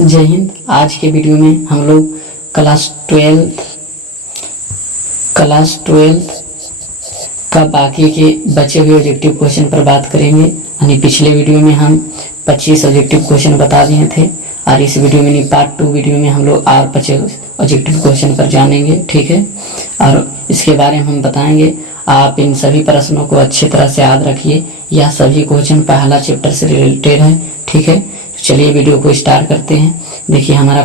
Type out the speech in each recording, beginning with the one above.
जय हिंद। आज के वीडियो में हम लोग क्लास ट्वेल्थ का बाकी के बचे हुए ऑब्जेक्टिव क्वेश्चन पर बात करेंगे। यानी पिछले वीडियो में हम 25 ऑब्जेक्टिव क्वेश्चन बता दिए थे और इस वीडियो में पार्ट 2 वीडियो में हम लोग और 25 ऑब्जेक्टिव क्वेश्चन पर जानेंगे, ठीक है। और इसके बारे में हम बताएंगे। आप इन सभी प्रश्नों को अच्छी तरह से याद रखिए। यह सभी क्वेश्चन पहला चैप्टर से रिलेटेड है, ठीक है। चलिए वीडियो को स्टार्ट करते हैं। देखिए हमारा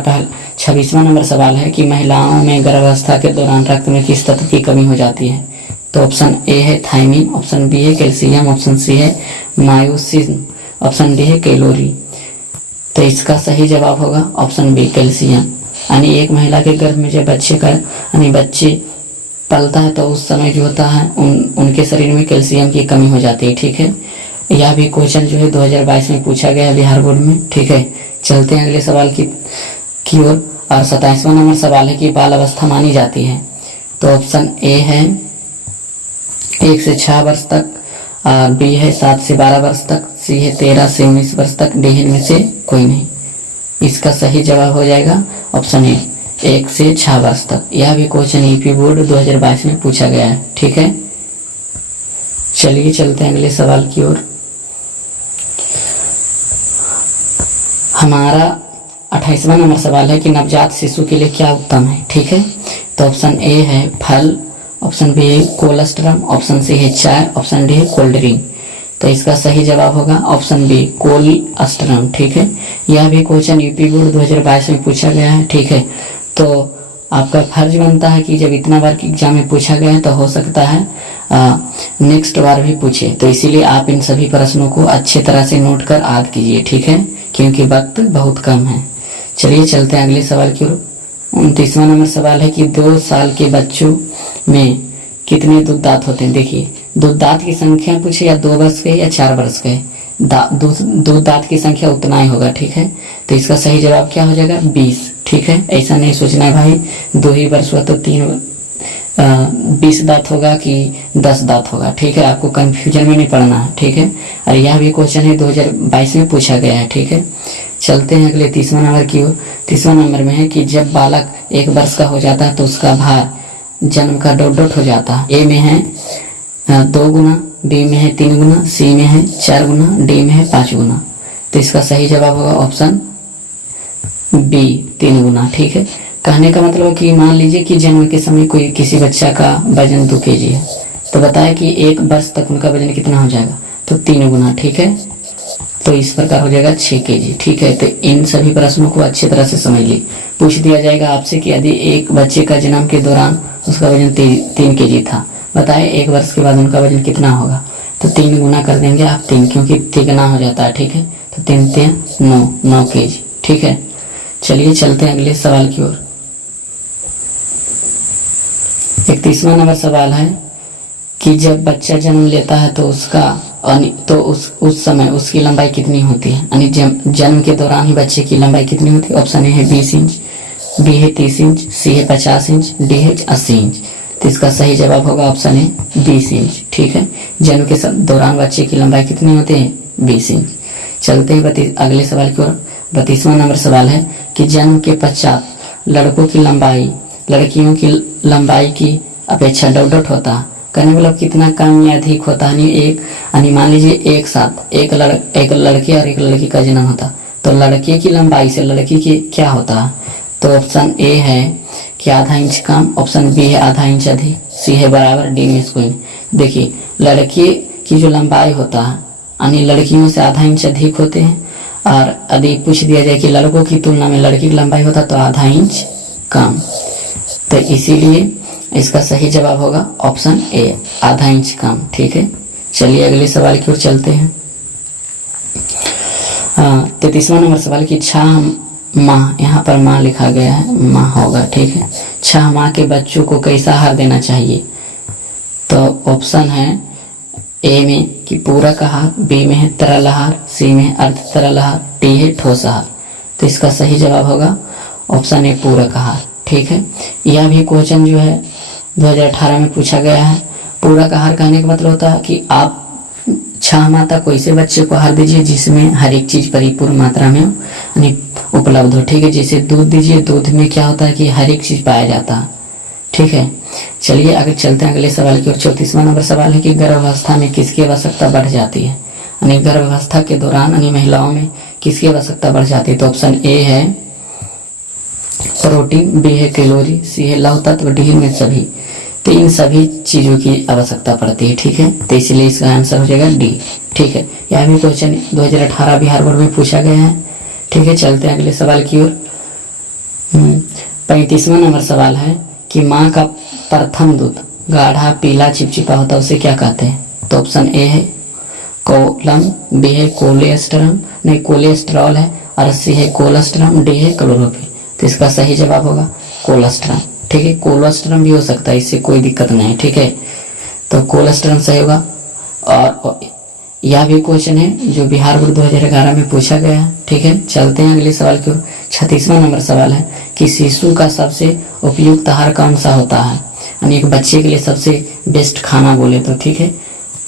26वां नंबर सवाल है कि महिलाओं में गर्भावस्था के दौरान रक्त में किस तत्व की कमी हो जाती है। तो ऑप्शन ए है थायमिन, ऑप्शन बी है कैल्शियम, ऑप्शन सी है मायोसिन, ऑप्शन डी है कैलोरी। तो इसका सही जवाब होगा ऑप्शन बी कैल्शियम। यानी एक महिला के गर्भ में जब बच्चे पलता है तो उस समय जो होता है उनके शरीर में कैल्शियम की कमी हो जाती है, ठीक है। यह भी क्वेश्चन जो है 2022 में पूछा गया है बिहार बोर्ड में, ठीक है। चलते हैं अगले सवाल की ओर। और 27वां नंबर सवाल है कि बाल अवस्था मानी जाती है। तो ऑप्शन ए है 1 से 6 वर्ष तक, बी है 7 से 12 वर्ष तक, सी है 13 से 19 वर्ष तक, डी इनमें से कोई नहीं। इसका सही जवाब हो जाएगा ऑप्शन ए 1 से 6 वर्ष तक। यह भी क्वेश्चन यूपी बोर्ड 2022 में पूछा गया है, ठीक है। चलिए चलते हैं अगले सवाल की ओर। हमारा 28वां नंबर सवाल है कि नवजात शिशु के लिए क्या उत्तम है, ठीक है। तो ऑप्शन ए है फल, ऑप्शन बी है कोलेस्ट्रम, ऑप्शन सी है चाय, ऑप्शन डी है कोल्ड ड्रिंक। तो इसका सही जवाब होगा ऑप्शन बी कोलेस्ट्रम, ठीक है। यह भी क्वेश्चन यूपी बोर्ड 2022 में पूछा गया है, ठीक है। तो आपका फर्ज बनता है कि जब इतना बार एग्जाम में पूछा गया है तो हो सकता है नेक्स्ट बार भी पूछे। तो इसीलिए आप इन सभी प्रश्नों को अच्छे तरह से नोट कर याद कीजिए, ठीक है, क्योंकि वक्त बहुत कम है। चलिए चलते हैं अगले सवाल की ओर। 29वां नंबर सवाल है कि 2 साल के बच्चों में कितने दूध दांत होते हैं। देखिए दूध दांत की संख्या पूछे या 2 वर्ष के या 4 वर्ष के, दूध दांत की संख्या उतना ही होगा, ठीक है। तो इसका सही जवाब क्या हो जाएगा 20, ठीक है। ऐसा नहीं सोचना है भाई 2 ही वर्ष हुआ तो 20 दांत होगा कि 10 दांत होगा, ठीक है। आपको कंफ्यूजन में नहीं पड़ना है, ठीक है। और यह भी क्वेश्चन है 2022 में पूछा गया है, ठीक है। चलते हैं अगले 30वां नंबर की ओर। 30वां नंबर में है कि जब बालक 1 वर्ष का हो जाता है तो उसका भार जन्म का डॉट हो जाता है। ए में है 2 गुना, बी में है 3 गुना, सी में है 4 गुना, डी में है 5 गुना। तो इसका सही जवाब होगा ऑप्शन बी 3 गुना, ठीक है। कहने का मतलब कि मान लीजिए कि जन्म के समय कोई किसी बच्चा का वजन 2 kg है, तो बताया कि 1 वर्ष तक उनका वजन कितना हो जाएगा, तो 3 गुना, ठीक है। तो इस प्रकार हो जाएगा 6 kg, ठीक है। तो इन सभी प्रश्नों को अच्छी तरह से समझ ली। पूछ दिया जाएगा आपसे कि यदि एक बच्चे का जन्म के दौरान उसका वजन 3 kg था, बताए 1 वर्ष के बाद उनका वजन कितना होगा। तो 3 गुना कर देंगे आप 3, क्योंकि तिगुना हो जाता है, ठीक है। तो 3 3 9 kg, ठीक है। चलिए चलते हैं अगले सवाल की ओर। 31वां नंबर सवाल है कि जब बच्चा जन्म लेता है तो उस समय उसकी लंबाई कितनी होती है। यानी जन्म के दौरान ही बच्चे की लंबाई कितनी होती है। ऑप्शन ए है 20 इंच, बी है 30 इंच, सी है 50 इंच, डी है 80 इंच। तो इसका सही जवाब होगा ऑप्शन ए 20 इंच, ठीक है। जन्म के दौरान बच्चे की लंबाई कितनी होती है 20 इंच। चलते हैं अगले सवाल की ओर। 32वां नंबर सवाल है कि जन्म के पश्चात लड़कियों की लंबाई की अपेक्षा डॉट होता है। कहने मतलब कितना कम या अधिक होता है। यानी मान लीजिए एक साथ एक लड़के और एक लड़की का जन्म होता, तो लड़के की लंबाई से लड़की की क्या होता है। तो ऑप्शन ए है कि आधा इंच कम, ऑप्शन बी है आधा इंच अधिक, सी है बराबर, डी में कोई नहीं। देखिए लड़के की जो लंबाई होता है यानी लड़कियों से आधा इंच अधिक होते हैं, और यदि पूछ दिया जाए कि लड़कों की तुलना में लड़की की लंबाई होता तो आधा इंच कम। तो इसीलिए इसका सही जवाब होगा ऑप्शन ए आधा इंच कम, ठीक है। चलिए अगले सवाल की ओर चलते हैं। 33वां नंबर सवाल की 6 माह, यहाँ पर माह लिखा गया है, माह होगा, ठीक है। 6 माह के बच्चों को कैसा आहार देना चाहिए। तो ऑप्शन है ए में कि पूरक आहार, बी में है तरल आहार, सी में है अर्ध तरल आहार, डी है ठोस आहार। तो इसका सही जवाब होगा ऑप्शन ए पूरक आहार, ठीक है। यह भी क्वेश्चन जो है 2018 में पूछा गया है। पूरक आहार कहने का मतलब होता है कि आप 6 माह तक वैसे बच्चे को आहार दीजिए जिसमें हर एक चीज परिपूर्ण मात्रा में यानी उपलब्ध हो, ठीक है। जैसे दूध दीजिए, दूध में क्या होता है कि हर एक चीज पाया जाता है, ठीक है। चलिए आगे चलते हैं अगले सवाल की ओर। 34वां नंबर सवाल है कि गर्भावस्था में किसकी आवश्यकता बढ़ जाती है, यानी गर्भावस्था के दौरान यानी महिलाओं में किसकी आवश्यकता बढ़ जाती है। तो ऑप्शन ए है प्रोटीन, बी है कैलोरी, सी है लौह तत्व, डी है में सभी। तो इन सभी चीजों की आवश्यकता पड़ती है, ठीक है। तो इसलिए इसका आंसर हो जाएगा डी, ठीक है। यह भी क्वेश्चन 2018 बिहार बोर्ड में पूछा गया है, ठीक है। चलते हैं अगले सवाल की ओर। 35वां नंबर सवाल है कि माँ का प्रथम दूध गाढ़ा पीला चिपचिपा होता है उसे क्या कहते हैं। तो ऑप्शन ए है कोलम, बी है कोलेस्ट्रम नहीं कोलेस्ट्रॉल है, और सी है कोलेस्ट्रम, डी है क्लोरोफिल। तो इसका सही जवाब होगा कोलेस्ट्रम, ठीक है। कोलेस्ट्रम भी हो सकता है, इससे कोई दिक्कत नहीं, ठीक है। तो कोलेस्ट्रम सही होगा। और यह भी क्वेश्चन है जो बिहार बोर्ड 2011 में पूछा गया है, ठीक है। चलते हैं अगले सवाल की ओर। 36वां नंबर सवाल है कि शिशु का सबसे उपयुक्त आहार कौन सा होता है, यानी एक बच्चे के लिए सबसे बेस्ट खाना बोले तो, ठीक है।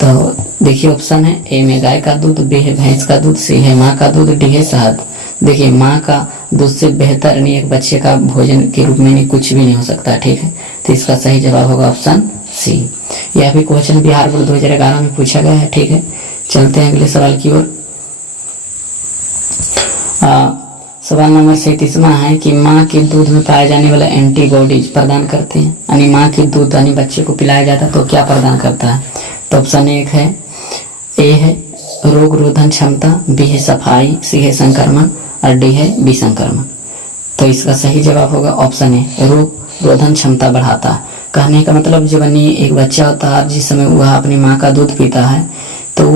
तो देखिए ऑप्शन है ए में गाय का दूध, बी है भैंस का दूध, सी है माँ का दूध, डी है शहद। देखिए माँ का दूध से बेहतर नहीं एक बच्चे का भोजन के रूप में नहीं कुछ भी नहीं हो सकता, ठीक है। तो इसका सही जवाब होगा ऑप्शन सी। यह भी क्वेश्चन बिहार बोर्ड 2011 में पूछा गया है, ठीक है। चलते हैं अगले सवाल की ओर। सवाल नंबर 37वां है कि माँ के दूध में पाए जाने वाला एंटीबॉडीज प्रदान करते हैं, यानी माँ के दूध यानी बच्चे को पिलाया जाता है तो क्या प्रदान करता है। तो ऑप्शन एक है ए है रोग रोधन क्षमता, बी है सफाई, सी है संक्रमण, और डी है विसंक्रमण। तो इसका सही जवाब होगा ऑप्शन ए रोग रोधन क्षमता बढ़ाता है। कहने का मतलब जब एक बच्चा होता है जिस समय वह अपनी माँ का दूध पीता है तो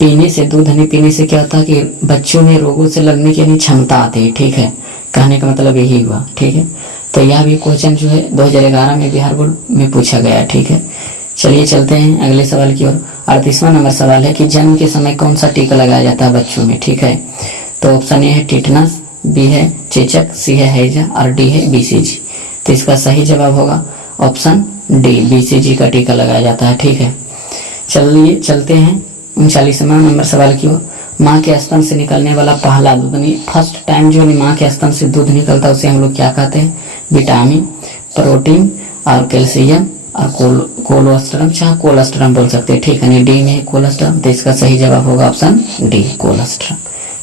पीने से दूध नहीं पीने से क्या होता है कि बच्चों में रोगों से लड़ने की यानी क्षमता आती है, ठीक है। कहने का मतलब यही हुआ, ठीक है। तो यह भी क्वेश्चन जो है 2011 में बिहार बोर्ड में पूछा गया है, ठीक है। चलिए चलते हैं अगले सवाल की ओर। 38वां नंबर सवाल है कि जन्म के समय कौन सा टीका लगाया जाता है बच्चों में, ठीक है। तो ऑप्शन ए है टिटनस, बी है चेचक, सी है हैजा, और डी है बीसीजी। तो इसका सही जवाब होगा ऑप्शन डी, बीसीजी का टीका लगाया जाता है, ठीक है। चलिए चलते हैं 39वां नंबर सवाल की ओर। माँ के स्तन से निकलने वाला पहला दूध यानी फर्स्ट टाइम जो माँ के स्तन से दूध निकलता है उसे हम लोग क्या कहते हैं। विटामिन, प्रोटीन और कैल्शियम और कोलोस्ट्रम, चाहे कोलेस्ट्रम बोल सकते हैं, ठीक है। डी में कोलेस्ट्रम, तो इसका सही जवाब होगा ऑप्शन डी कोलेस्ट्रम,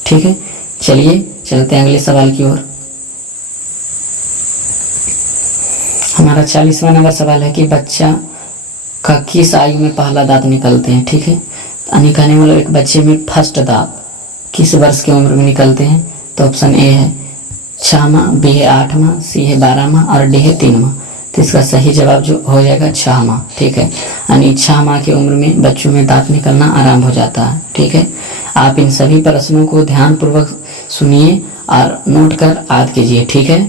ठीक है। चलिए चलते हैं अगले सवाल की ओर। हमारा 40वां नंबर सवाल है कि बच्चा का किस आयु में पहला दांत निकलते हैं, ठीक है। यानी कहने वाला एक बच्चे में फर्स्ट दांत किस वर्ष की उम्र में निकलते हैं। तो ऑप्शन ए है 6 माह, बी है 8 माह, सी है 12 माह, और डी है 3 माह। तो इसका सही जवाब जो हो जाएगा 6 माह, ठीक है। यानी 6 माह की उम्र में बच्चों में दांत निकलना आरंभ हो जाता है, ठीक है। आप इन सभी प्रश्नों को ध्यान पूर्वक सुनिए और नोट कर याद कीजिए, ठीक है।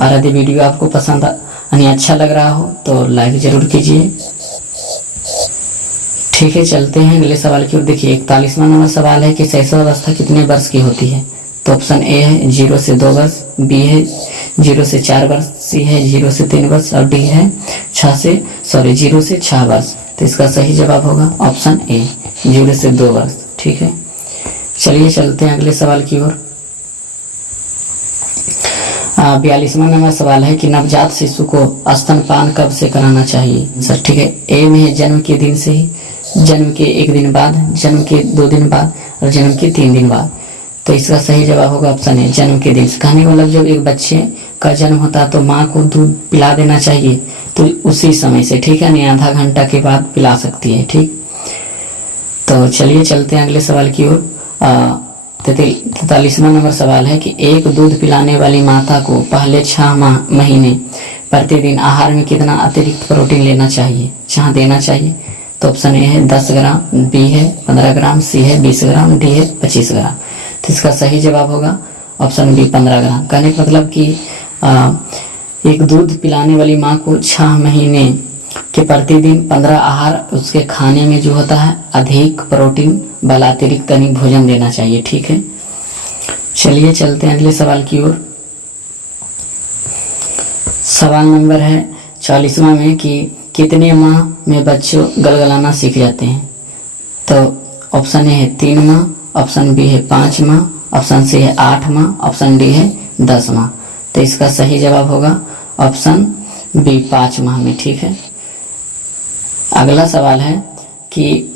और यदि वीडियो आपको पसंद यानी अच्छा लग रहा हो तो लाइक जरूर कीजिए, ठीक है। चलते हैं अगले सवाल की ओर। देखिए 41वां नंबर सवाल है कि शैशव अवस्था कितने वर्ष की होती है। तो ऑप्शन ए है 0 से 2 वर्ष, बी है 0 से 4 वर्ष, सी है 0 से 3 वर्ष, और डी है 0 से 6 वर्ष। तो इसका सही जवाब होगा ऑप्शन ए 0 से 2 वर्ष, ठीक है। चलिए चलते हैं अगले सवाल की ओर। 42वां नंबर सवाल है कि नवजात शिशु को स्तनपान कब से कराना चाहिए सर, ठीक है। ए में है जन्म के दिन से ही, जन्म के 1 दिन बाद, जन्म के 2 दिन बाद, और जन्म के 3 दिन बाद। तो इसका सही जवाब होगा ऑप्शन है जन्म के दिन से। कहने का मतलब जब एक बच्चे का जन्म होता है तो माँ को दूध पिला देना चाहिए तो उसी समय से, ठीक है। नहीं आधा घंटा के बाद पिला सकती है, ठीक। तो चलिए चलते हैं अगले सवाल की ओर। 43वां नंबर सवाल है कि एक दूध पिलाने वाली माता को पहले 6 महीने प्रतिदिन आहार में कितना अतिरिक्त प्रोटीन लेना चाहिए, जहाँ देना चाहिए। तो ऑप्शन ए है 10 ग्राम, बी है 15 ग्राम, सी है 20 ग्राम, डी है 25 ग्राम। तो इसका सही जवाब होगा ऑप्शन बी 15 ग्राम। कहने का मतलब कि एक दूध पिलाने वाली माँ को 6 महीने के प्रतिदिन 15 आहार उसके खाने में जो होता है अधिक प्रोटीन वाला अतिरिक्त भोजन देना चाहिए, ठीक है। चलिए चलते हैं अगले सवाल की ओर। सवाल नंबर है 40वां में कि कितने माह में बच्चों गलगलाना सीख जाते हैं। तो ऑप्शन ए है 3 माह, ऑप्शन बी है 5 माह, ऑप्शन सी है 8 माह, ऑप्शन डी है 10 माह। तो इसका सही जवाब होगा ऑप्शन बी 5 माह में। ठीक है। अगला सवाल है कि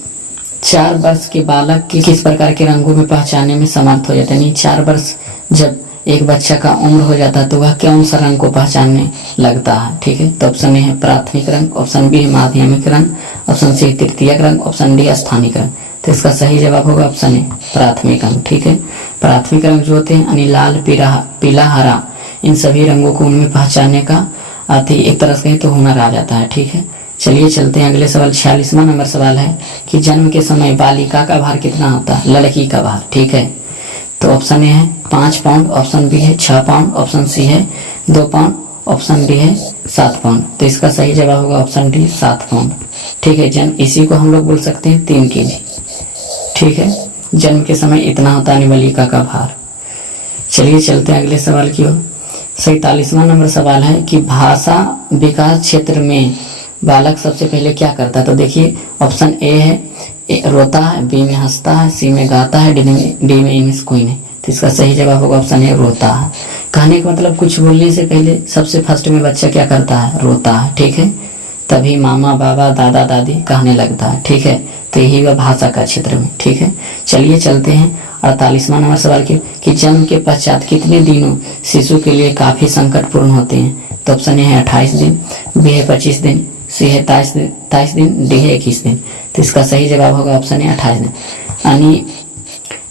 4 वर्ष के बालक के किस प्रकार के रंगों में पहचानने में समर्थ हो जाते हैं। यानी 4 वर्ष जब एक बच्चा का उम्र हो जाता है तो वह कौन सा रंग को पहचानने लगता है। ठीक है। तो ऑप्शन ए है प्राथमिक रंग, ऑप्शन बी है माध्यमिक रंग, ऑप्शन सी तृतीयक रंग, ऑप्शन डी स्थानिक रंग। तो इसका सही जवाब होगा ऑप्शन ए प्राथमिक रंग। ठीक है। प्राथमिक रंग जो होते हैं यानी लाल, पीला, हरा, इन सभी रंगों को उनमें पहचानने का एक तरह से कहें तो हुनर आ जाता है। ठीक है। चलिए चलते हैं अगले सवाल। 46वां नंबर सवाल है कि जन्म के समय बालिका का भार कितना होता है, लड़की का भार। ठीक है। तो ऑप्शन ए है 5 पाउंड, ऑप्शन बी है 6 पाउंड, ऑप्शन सी है 2 पाउंड, ऑप्शन डी है 7 पाउंड। तो इसका सही जवाब होगा ऑप्शन डी 7 पाउंड। ठीक है। जन्म इसी को हम लोग बोल सकते हैं 3 kg। ठीक है। जन्म के समय इतना होता है बालिका का भार। चलिए चलते हैं अगले सवाल की ओर। 47वां नंबर सवाल है कि भाषा विकास क्षेत्र में बालक सबसे पहले क्या करता है। तो देखिए ऑप्शन ए है रोता है, बी में हंसता है, सी में गाता है, डी में इनमें कोई नहीं। तो इसका सही जवाब होगा ऑप्शन ए रोता है। कहने का मतलब कुछ बोलने से पहले सबसे फर्स्ट में बच्चा क्या करता है, रोता है। ठीक है। तभी मामा, बाबा, दादा, दादी कहने लगता है। ठीक है। तो यही वह भाषा का क्षेत्र में। ठीक है। चलिए चलते हैं 48वां नंबर सवाल कि जन्म के पश्चात कितने दिनों शिशु के लिए काफी संकटपूर्ण होते हैं। तो ऑप्शन ए है 28 दिन, बी है 25 दिन, सी है 23 दिन, डी है 21 दिन। तो इसका सही जवाब होगा ऑप्शन ए 28 दिन। यानी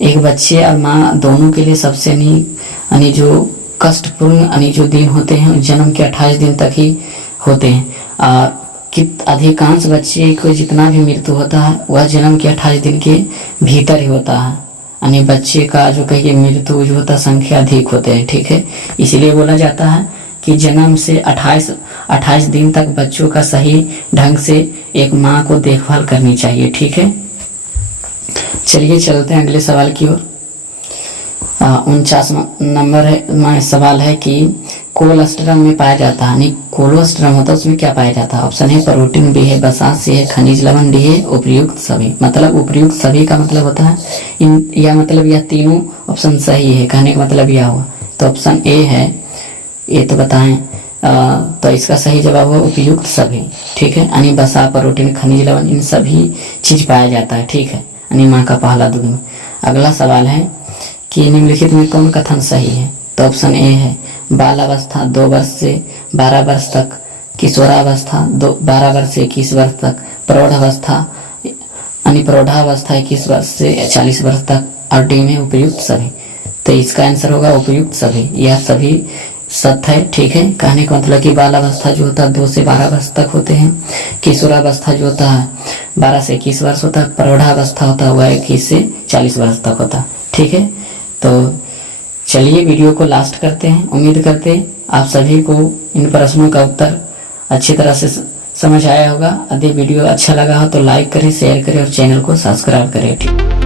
एक बच्चे और माँ दोनों के लिए सबसे यानी जो कष्टपूर्ण यानी जो दिन होते हैं जन्म के 28 दिन तक ही होते हैं। और अधिकांश बच्चे को जितना भी मृत्यु होता है वह जन्म के 28 दिन के भीतर ही होता है। यानी बच्चे का जो कहिए मृत्यु जो होता है संख्या अधिक होते हैं। ठीक है। इसलिए बोला जाता है कि जन्म से 28 दिन तक बच्चों का सही ढंग से एक माँ को देखभाल करनी चाहिए। ठीक है। चलिए चलते हैं अगले सवाल की ओर। 49वां नंबर सवाल है कि कोलोस्ट्रम में पाया जाता है। यानी कोलोस्ट्रम होता है उसमें क्या पाया जाता है। ऑप्शन है प्रोटीन, बी है वसा, सी है खनिज लवण, डी है उपयुक्त सभी। मतलब उपयुक्त सभी का मतलब होता है यह तीनों ऑप्शन सही है। कहने का मतलब यह हुआ। तो ऑप्शन ए है, ये तो बताएं। तो इसका सही जवाब होगा उपयुक्त सभी। ठीक है। यानी वसा, प्रोटीन, खनिज लवण इन सभी चीज पाया जाता है। ठीक है। यानी माँ का पहला दूध में। अगला सवाल है कि निम्नलिखित में कौन कथन सही है। तो ऑप्शन ए है बाल अवस्था 2 वर्ष से 12 वर्ष तक, किशोरावस्था 12 वर्ष से 21 वर्ष तक, प्रौढ़ावस्था 21 वर्ष से 40 वर्ष तक, और डी में उपयुक्त सभी। तो इसका आंसर होगा उपयुक्त सभी। यह सभी सत्य है। ठीक है। कहने का मतलब कि बाल अवस्था जो होता है 2 से 12 वर्ष तक होते हैं, किशोरावस्था जो होता है 12 से 21 वर्ष होता है, प्रौढ़ावस्था होता है वह 21 से 40 वर्ष तक होता है। ठीक है। तो चलिए वीडियो को लास्ट करते हैं। उम्मीद करते हैं आप सभी को इन प्रश्नों का उत्तर अच्छी तरह से समझ आया होगा। यदि वीडियो अच्छा लगा हो तो लाइक करें, शेयर करें और चैनल को सब्सक्राइब करें। ठीक।